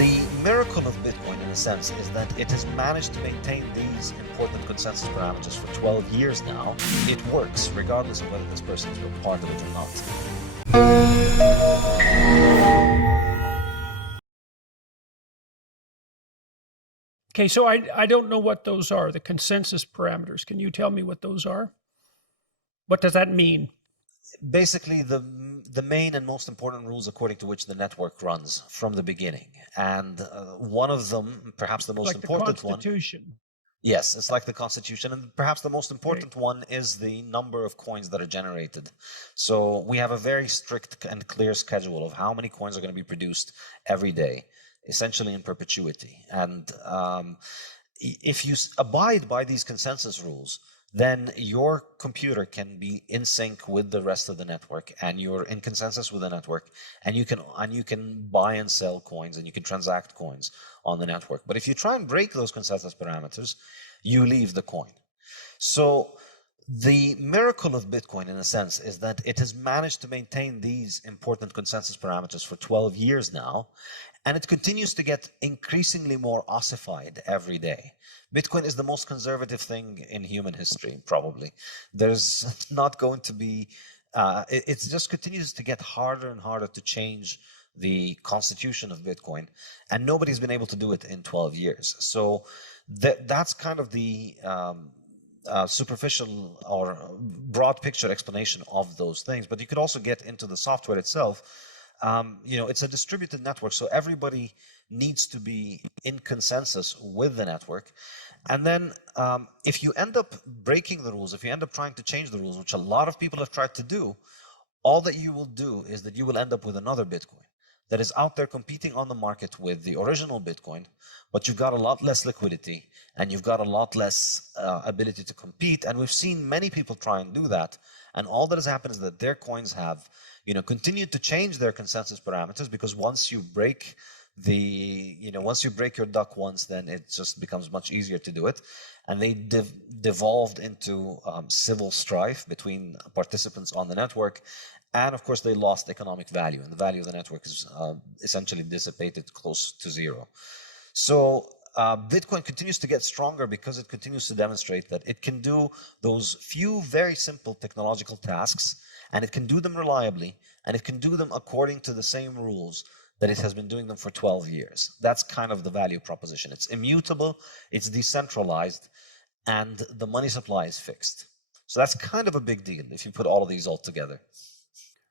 The miracle of Bitcoin, in a sense, is that it has managed to maintain these important consensus parameters for 12 years now. It works, regardless of whether this person's been part of it or not. Okay, so I don't know what those are, the consensus parameters. Can you tell me what those are? What does that mean? Basically, the main and most important rules according to which the network runs from the beginning. And one of them, perhaps the most important one... Like the Constitution. Yes, it's like the Constitution, and perhaps the most important one is the number of coins that are generated. So we have a very strict and clear schedule of how many coins are going to be produced every day, essentially in perpetuity. And if you abide by these consensus rules, then your computer can be in sync with the rest of the network, and you're in consensus with the network, and you can buy and sell coins, and you can transact coins on the network. But if you try and break those consensus parameters, you leave the coin. So the miracle of Bitcoin, in a sense, is that it has managed to maintain these important consensus parameters for 12 years now, and it continues to get increasingly more ossified every day. Bitcoin is the most conservative thing in human history, probably. There's not going to be, it just continues to get harder and harder to change the constitution of Bitcoin, and nobody's been able to do it in 12 years. So that's kind of the superficial or broad picture explanation of those things. But you could also get into the software itself. It's a distributed network, so everybody needs to be in consensus with the network. And then if you end up breaking the rules, if you end up trying to change the rules, which a lot of people have tried to do, all that you will do is that you will end up with another Bitcoin that is out there competing on the market with the original Bitcoin, but you've got a lot less liquidity and you've got a lot less ability to compete. And we've seen many people try and do that. And all that has happened is that their coins have continued to change their consensus parameters, because once you break once you break your duck once, then it just becomes much easier to do it. And they devolved into civil strife between participants on the network. And of course, they lost economic value, and the value of the network is essentially dissipated close to zero. So Bitcoin continues to get stronger because it continues to demonstrate that it can do those few very simple technological tasks, and it can do them reliably, and it can do them according to the same rules that it has been doing them for 12 years. That's kind of the value proposition. It's immutable, it's decentralized, and the money supply is fixed. So that's kind of a big deal if you put all of these all together.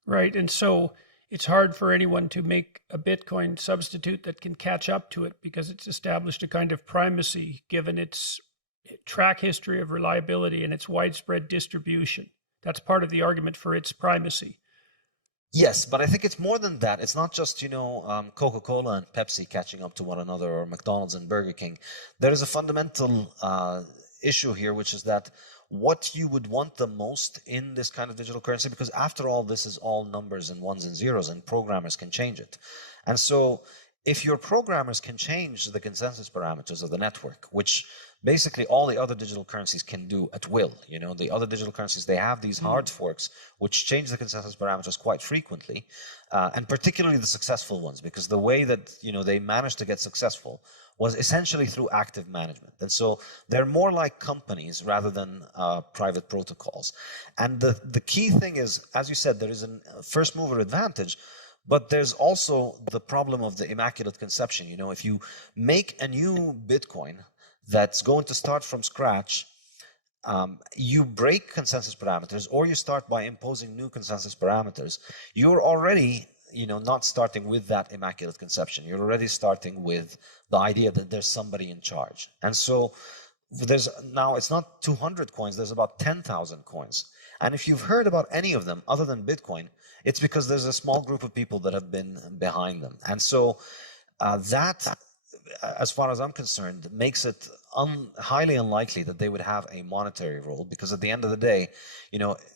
Right, and so it's hard for anyone to make a Bitcoin substitute that can catch up to it, because it's established a kind of primacy given its track history of reliability and its widespread distribution. That's part of the argument for its primacy. Yes, but I think it's more than that. It's not just, Coca-Cola and Pepsi catching up to one another, or McDonald's and Burger King. There is a fundamental issue here, which is that what you would want the most in this kind of digital currency, because after all, this is all numbers and ones and zeros, and programmers can change it. And so if your programmers can change the consensus parameters of the network, which basically all the other digital currencies can do at will, the other digital currencies, they have these hard forks which change the consensus parameters quite frequently, and particularly the successful ones, because the way that they managed to get successful was essentially through active management. And so they're more like companies rather than private protocols. And the key thing is, as you said, there is a first mover advantage, but there's also the problem of the immaculate conception. If you make a new Bitcoin that's going to start from scratch, you break consensus parameters, or you start by imposing new consensus parameters, you're already not starting with that immaculate conception. You're already starting with the idea that there's somebody in charge. And so now it's not 200 coins, there's about 10,000 coins. And if you've heard about any of them other than Bitcoin, it's because there's a small group of people that have been behind them. And so that, as far as I'm concerned, makes it highly unlikely that they would have a monetary role, because at the end of the day,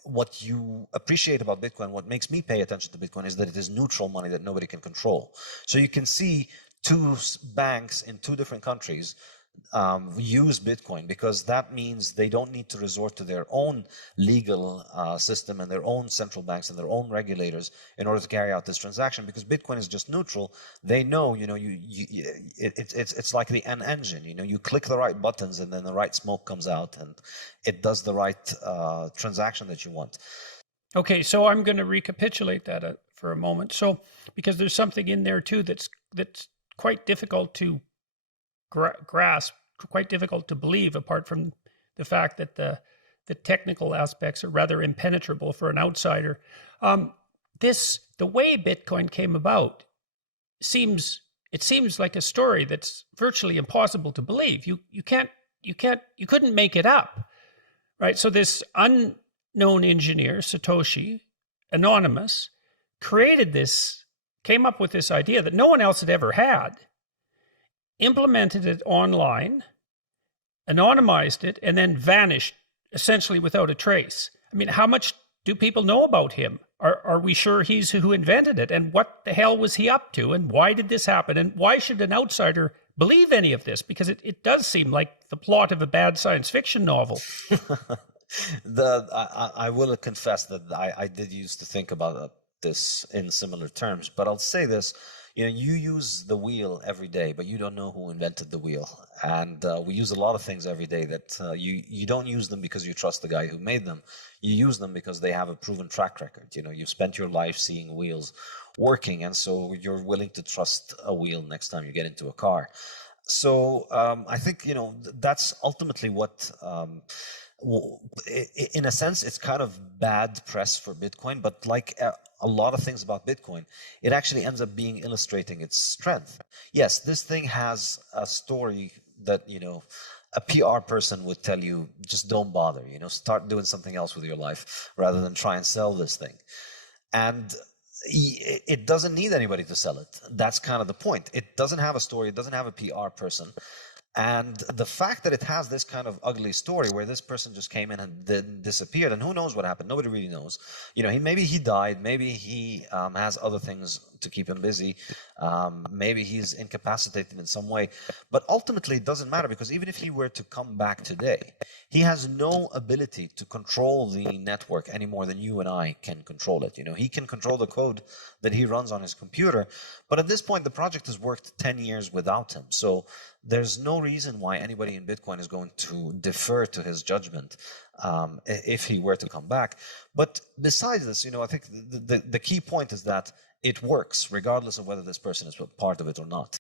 what you appreciate about Bitcoin, what makes me pay attention to Bitcoin, is that it is neutral money that nobody can control. So you can see two banks in two different countries use Bitcoin, because that means they don't need to resort to their own legal system and their own central banks and their own regulators in order to carry out this transaction, because Bitcoin is just neutral. They know, it's like the engine, you click the right buttons and then the right smoke comes out and it does the right transaction that you want. Okay, so I'm going to recapitulate that for a moment. So, because there's something in there too that's quite difficult to grasp, quite difficult to believe, apart from the fact that the technical aspects are rather impenetrable for an outsider. The way Bitcoin came about seems like a story that's virtually impossible to believe. You couldn't make it up, right? So this unknown engineer, Satoshi, anonymous, came up with this idea that no one else had ever had, implemented it online, anonymized it, and then vanished essentially without a trace. I mean, how much do people know about him? Are we sure he's who invented it? And what the hell was he up to? And why did this happen? And why should an outsider believe any of this? Because it does seem like the plot of a bad science fiction novel. I will confess that I did used to think about this in similar terms, but I'll say this. You use the wheel every day, but you don't know who invented the wheel. And we use a lot of things every day that you don't use them because you trust the guy who made them. You use them because they have a proven track record. You've spent your life seeing wheels working, and so you're willing to trust a wheel next time you get into a car. So I think, that's ultimately what... in a sense, it's kind of bad press for Bitcoin, but like a lot of things about Bitcoin, it actually ends up being illustrating its strength. Yes, this thing has a story that, a PR person would tell you, just don't bother, start doing something else with your life rather than try and sell this thing. And it doesn't need anybody to sell it. That's kind of the point. It doesn't have a story. It doesn't have a PR person. And the fact that it has this kind of ugly story where this person just came in and then disappeared, and who knows what happened? Nobody really knows. Maybe he died. Maybe he has other things to keep him busy. Maybe he's incapacitated in some way. But ultimately, it doesn't matter, because even if he were to come back today, he has no ability to control the network any more than you and I can control it. He can control the code that he runs on his computer. But at this point, the project has worked 10 years without him. So there's no reason why anybody in Bitcoin is going to defer to his judgment if he were to come back. But besides this, I think the key point is that it works regardless of whether this person is part of it or not.